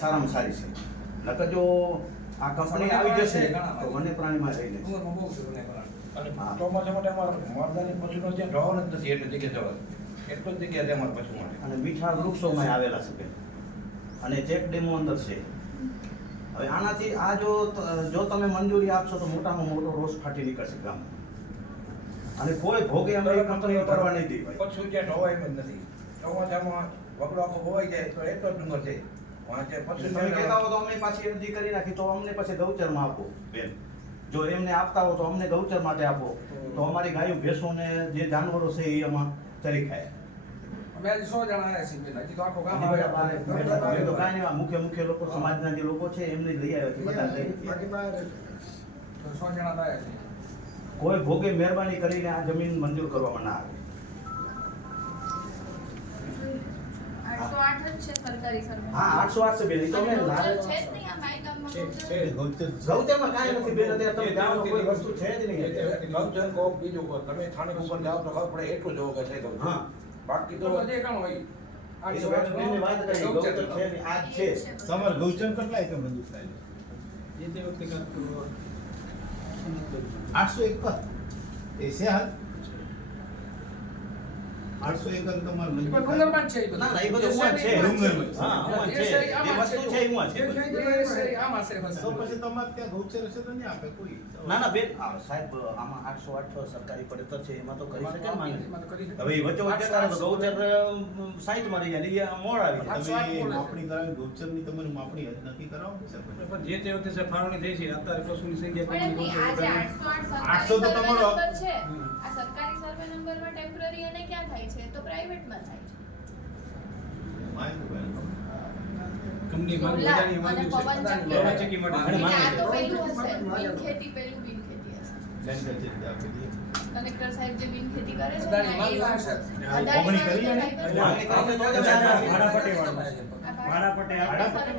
સારામાં સારી છે. નકર જો આ કંપની આવી જશે તો વન્ય પ્રાણીમાં રહી લેશે. ડુંગરમાં બહુ છે વન્ય પ્રાણી. અને ચોમાસા માટે અમારે મરદાની પશુનો ત્યાં ઢોર જ નથી એટલે જગ્યા જવા એટલો જ જગ્યા છે અમારા પશુ માટે. અને મીઠા વૃક્ષોમાં આવેલા છે બેન. અને ચેક ડેમો અંદર છે. હવે આનાથી આ જો તમે મંજૂરી આપશો તો મોટામાં મોટો રોષ ફાટી નીકળશે ગામમાં. અને કોઈ ભોગે અમે એ કંપનીઓ કરવા નહીં દે ભાઈ. પશુ ત્યાં ઢોવાય એમ જ નથી. ચોમાસામાં વગડો આખો ભવાઈ જાય તો એટલો જ ડુંગર છે. વાંચે પશુ તમે કહેતા હો તો અમે પાછી અરજી કરી નાખી તો અમને પછી ગૌચરમાં આપો બેન. જો એમને આપતા હો તો અમને ગૌચર માટે આપો તો અમારી ગાયો ભેંસો ને જે જાનવરો છે એ આમાં ચરી ખાય. અમે આજે 100 જણા આવ્યા છીએ બેન. હજી તો આખો ગામ અમે આવે. તો કાંઈ નહીં, મુખ્ય લોકો સમાજના જે લોકો છે એમને લઈ આવ્યા છે બધા લઈ આવ્યા. તો 100 જણા તો આવ્યા છે. કોઈ ભોગે મહેરબાની કરીને આ જમીન મંજૂર કરવામાં ના આવે. 808 જ છે સરકારી સર્વે. હા 808 છે બેન. એ તો અમે અને લાલ- ગૌચર છે જ નહીં આ માય ગામમાં ગૌચર. ગૌચરમાં કાંઈ નથી બેન. અત્યારે તમે જાણો કોઈ વસ્તુ છે જ નહીં અત્યારે. ગૌચર કહો બીજું કહો તમે સ્થાનિક ઉપર જાઓ તો ખબર પડે એટલું જોવો કે છે ગૌચર. હા. બાકી તો તો બધે ઘણું હોય. એ તો બેનની વાત કરી, ગૌચર છે નહીં, આ જ છે. તમારે ગૌચર કેટલાય કે મંજૂર થાય? એ તે વખતે કાંઈક 801 એ છે હાલ 800 એકર તમારે મંજૂર પણ થાય. ડુંગરમાં જ છે એ બધું. ના ના એ બધું ઉવા જ છે. ડુંગરમાં જ. હા ઉવા જ છે. જે વસ્તુ છે એ ઉવા છે. એ છે, આમાં છે બસ. તો પછી તમારે ત્યાં ગૌચર હશે તો નહીં આપે કોઈ. ના ના બેન સાહેબ આમાં 808 સરકારી પડતર છે એમાં તો કરી શકે ને માને. એમાં તો કરી શકે. હવે એ વચ્ચે વચ્ચે તારે તો ગૌચર સાઈટમાં રહી જાય ને એ મોડ આવી જાય. તમે માપણી કરાવી ગૌચરની તમારી માપણી નક્કી કરાવો ને સરપંચ. પણ જે તે વખતે ફાળવણી થઈ છે અત્યારે પશુની સંખ્યા પણ એમની આ જે 800 808 સરકારી 800 તો સર્વે તમારો- નંબર છે. આ સરકારી સર્વે નંબરમાં ટેમ્પરરી અને ક્યાં થાય છે? તો પ્રાઇવેટમાં થાય છે. માહિતી ભાઈ. કંપની માંગ સોલાર વધારી અને માંગ્યું છે પવન ચક્કી. પવન ચક્કી માટે. અને એટલે આ માંગે તો છે. પેલું હશે. બિનખેતી પેલું બિનખેતી હશે. લેન્ડર છે તે આપી દઈએ. કલેક્ટર સાહેબ જે બિનખેતી કરે છે અદાણી ને એ માંગ વાત છે. છે. હા, અદાણી ઓગણી કરી માંગ ને? તો સાહેબ જ માંગ કરે તો જ ભાડાપટ્ટી વાળા. આ ભાડાપટ્ટી સરકાર